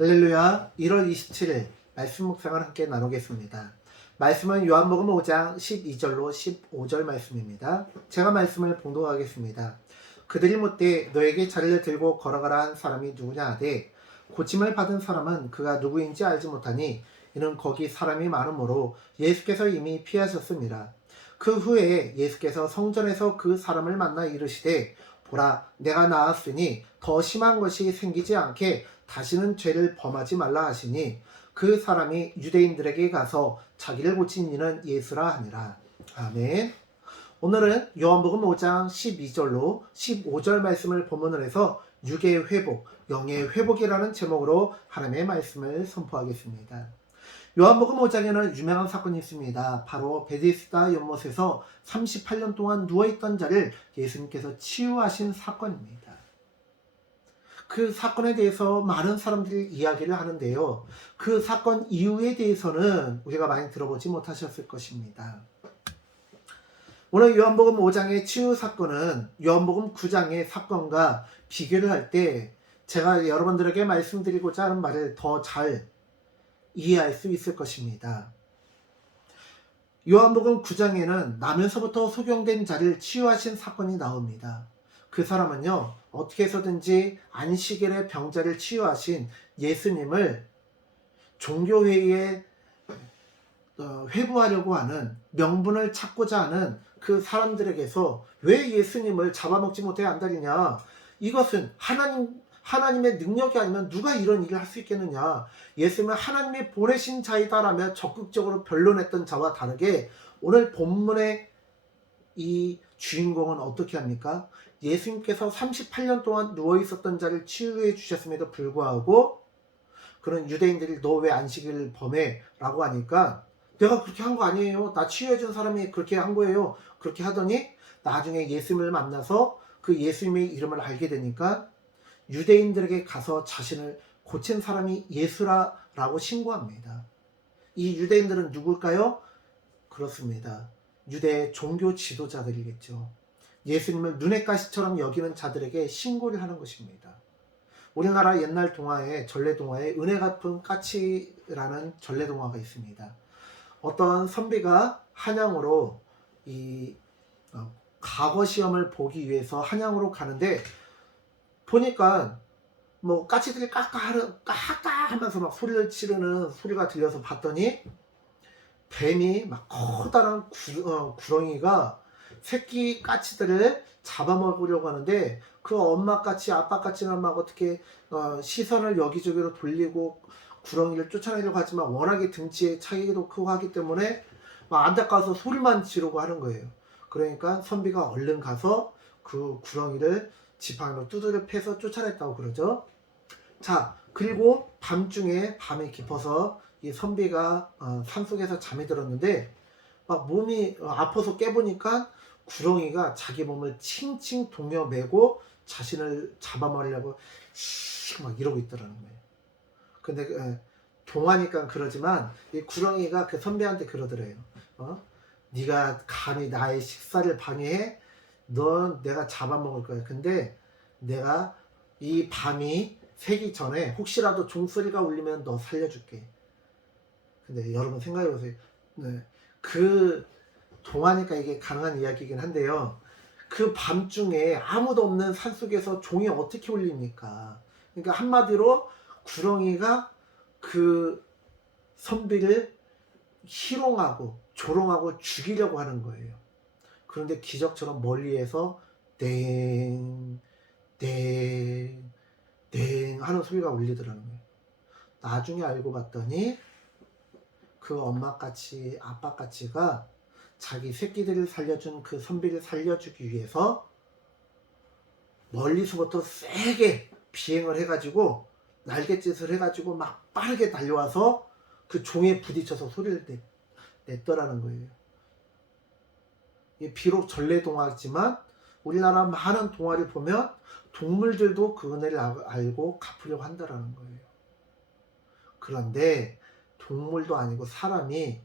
할렐루야. 1월 27일 말씀 묵상을 함께 나누겠습니다. 말씀은 요한복음 5장 12절로 15절 말씀입니다. 제가 말씀을 봉독하겠습니다. 그들이 묻되 너에게 자리를 들고 걸어가라 한 사람이 누구냐 하되 고침을 받은 사람은 그가 누구인지 알지 못하니 이는 거기 사람이 많으므로 예수께서 이미 피하셨습니다. 그 후에 예수께서 성전에서 그 사람을 만나 이르시되 보라 내가 나았으니 더 심한 것이 생기지 않게 다시는 죄를 범하지 말라 하시니 그 사람이 유대인들에게 가서 자기를 고친 이는 예수라 하니라. 아멘. 오늘은 요한복음 5장 12절로 15절 말씀을 본문으로 해서 육의 회복, 영의 회복이라는 제목으로 하나님의 말씀을 선포하겠습니다. 요한복음 5장에는 유명한 사건이 있습니다. 바로 베데스다 연못에서 38년 동안 누워있던 자를 예수님께서 치유하신 사건입니다. 그 사건에 대해서 많은 사람들이 이야기를 하는데요. 그 사건 이유에 대해서는 우리가 많이 들어보지 못하셨을 것입니다. 오늘 요한복음 5장의 치유 사건은 요한복음 9장의 사건과 비교를 할 때 제가 여러분들에게 말씀드리고자 하는 말을 더 잘 이해할 수 있을 것입니다. 요한복음 9장에는 나면서부터 소경된 자를 치유하신 사건이 나옵니다. 그 사람은요, 어떻게 해서든지 안식일에 병자를 치유하신 예수님을 종교회의에 회부하려고 하는, 명분을 찾고자 하는 그 사람들에게서 왜 예수님을 잡아먹지 못해 안달이냐, 이것은 하나님의 능력이 아니면 누가 이런 일을 할 수 있겠느냐, 예수님은 하나님이 보내신 자이다라며 적극적으로 변론했던 자와 다르게 오늘 본문의 이 주인공은 어떻게 합니까? 예수님께서 38년 동안 누워있었던 자를 치유해 주셨음에도 불구하고 그런 유대인들이 너 왜 안식일을 범해? 라고 하니까 내가 그렇게 한 거 아니에요. 나 치유해 준 사람이 그렇게 한 거예요. 그렇게 하더니 나중에 예수님을 만나서 그 예수님의 이름을 알게 되니까 유대인들에게 가서 자신을 고친 사람이 예수라라고 신고합니다. 이 유대인들은 누굴까요? 그렇습니다. 유대의 종교 지도자들이겠죠. 예수님을 눈의 가시처럼 여기는 자들에게 신고를 하는 것입니다. 우리나라 옛날 동화에 전래동화에 은혜 갚은 까치라는 전래동화가 있습니다. 어떤 선비가 한양으로 과거 시험을 보기 위해서 한양으로 가는데 보니까 뭐 까치들이 까까 하면서 막 소리를 지르는 소리가 들려서 봤더니 뱀이 막 커다란 구렁이가 새끼 까치들을 잡아먹으려고 하는데 그 엄마 까치 아빠 까치는 막 어떻게 시선을 여기저기로 돌리고 구렁이를 쫓아내려고 하지만 워낙에 등치의 차이도 크고 하기 때문에 막 안타까워서 소리만 지르고 하는 거예요. 그러니까 선비가 얼른 가서 그 구렁이를 지팡이로 두드려 패서 쫓아냈다고 그러죠. 자, 그리고 밤중에 밤이 깊어서 이 선비가 산속에서 잠이 들었는데 막 몸이 아파서 깨보니까 구렁이가 자기 몸을 칭칭 동여매고 자신을 잡아먹으려고 막 이러고 있더라는 거예요. 근데 동화니까 그러지만 이 구렁이가 그 선비한테 그러더래요. 네가 감히 나의 식사를 방해해? 넌 내가 잡아먹을 거야. 근데 내가 이 밤이 새기 전에 혹시라도 종소리가 울리면 너 살려줄게. 근데 여러분 생각해보세요. 네. 그 동화니까 이게 가능한 이야기이긴 한데요. 그 밤중에 아무도 없는 산속에서 종이 어떻게 울립니까? 그러니까 한마디로 구렁이가 그 선비를 희롱하고 조롱하고 죽이려고 하는 거예요. 그런데 기적처럼 멀리에서 땡 하는 소리가 울리더라는 거예요. 나중에 알고 봤더니 그 엄마까치 아빠까치가 자기 새끼들을 살려준 그 선비를 살려주기 위해서 멀리서부터 세게 비행을 해가지고 날갯짓을 해가지고 막 빠르게 달려와서 그 종에 부딪혀서 소리를 냈더라는 거예요. 비록 전래동화지만 우리나라 많은 동화를 보면 동물들도 그 은혜를 알고 갚으려고 한다라는 거예요. 그런데 동물도 아니고 사람이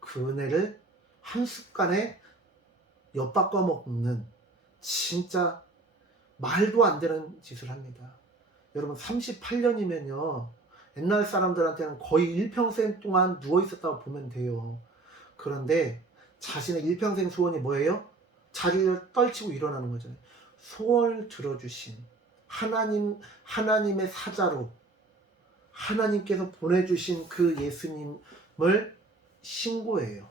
그 은혜를 한순간에 엿바꿔 먹는 진짜 말도 안 되는 짓을 합니다. 여러분 38년이면요. 옛날 사람들한테는 거의 일평생 동안 누워있었다고 보면 돼요. 그런데 자신의 일평생 소원이 뭐예요? 자리를 떨치고 일어나는 거잖아요. 소원을 들어주신 하나님의 사자로 하나님께서 보내주신 그 예수님을 신고해요.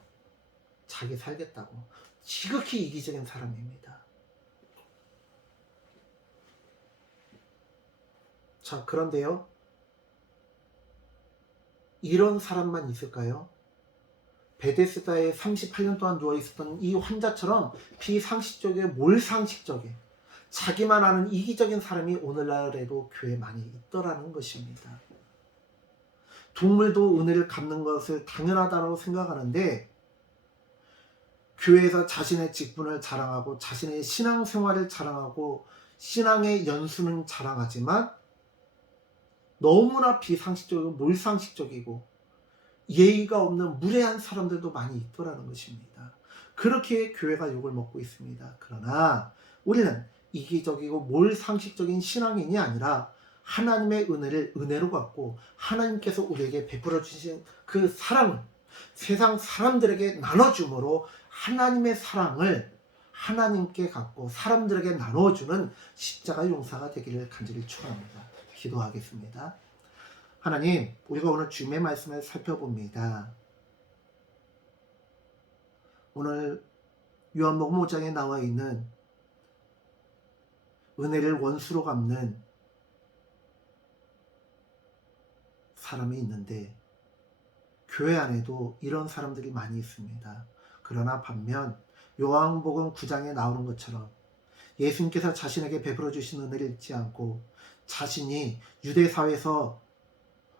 자기 살겠다고. 지극히 이기적인 사람입니다. 자, 그런데요. 이런 사람만 있을까요? 베데스다에 38년 동안 누워있었던 이 환자처럼 비상식적이고 몰상식적인 자기만 아는 이기적인 사람이 오늘날에도 교회에 많이 있더라는 것입니다. 동물도 은혜를 갚는 것을 당연하다고 생각하는데 교회에서 자신의 직분을 자랑하고 자신의 신앙생활을 자랑하고 신앙의 연수는 자랑하지만 너무나 비상식적이고 몰상식적이고 예의가 없는 무례한 사람들도 많이 있더라는 것입니다. 그렇게 교회가 욕을 먹고 있습니다. 그러나 우리는 이기적이고 몰상식적인 신앙인이 아니라 하나님의 은혜를 은혜로 갖고 하나님께서 우리에게 베풀어 주신 그 사랑을 세상 사람들에게 나눠줌으로 하나님의 사랑을 하나님께 갖고 사람들에게 나눠주는 십자가 용사가 되기를 간절히 축원합니다. 기도하겠습니다. 하나님, 우리가 오늘 주님의 말씀을 살펴봅니다. 오늘 요한복음 5장에 나와 있는 은혜를 원수로 갚는 사람이 있는데 교회 안에도 이런 사람들이 많이 있습니다. 그러나 반면 요한복음 9장에 나오는 것처럼 예수님께서 자신에게 베풀어 주신 은혜를 잊지 않고 자신이 유대 사회에서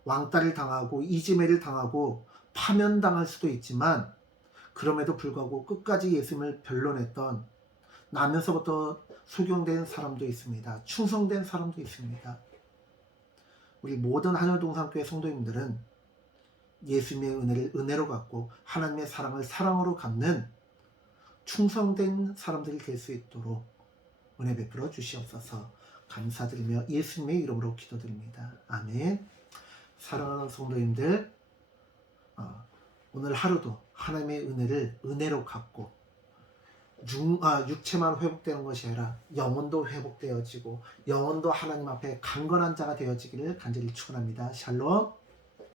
왕따를 당하고 이지매를 당하고 파면당할 수도 있지만 그럼에도 불구하고 끝까지 예수님을 변론했던 나면서부터 소경된 사람도 있습니다. 충성된 사람도 있습니다. 우리 모든 하늘동산교회 성도님들은 예수님의 은혜를 은혜로 갖고 하나님의 사랑을 사랑으로 갚는 충성된 사람들이 될 수 있도록 은혜 베풀어 주시옵소서. 감사드리며 예수님의 이름으로 기도드립니다. 아멘. 사랑하는 성도님들, 오늘 하루도 하나님의 은혜를 은혜로 갚고 육체만 회복되는 것이 아니라 영혼도 회복되어지고 영혼도 하나님 앞에 강건한 자가 되어지기를 간절히 축원합니다. 샬롬.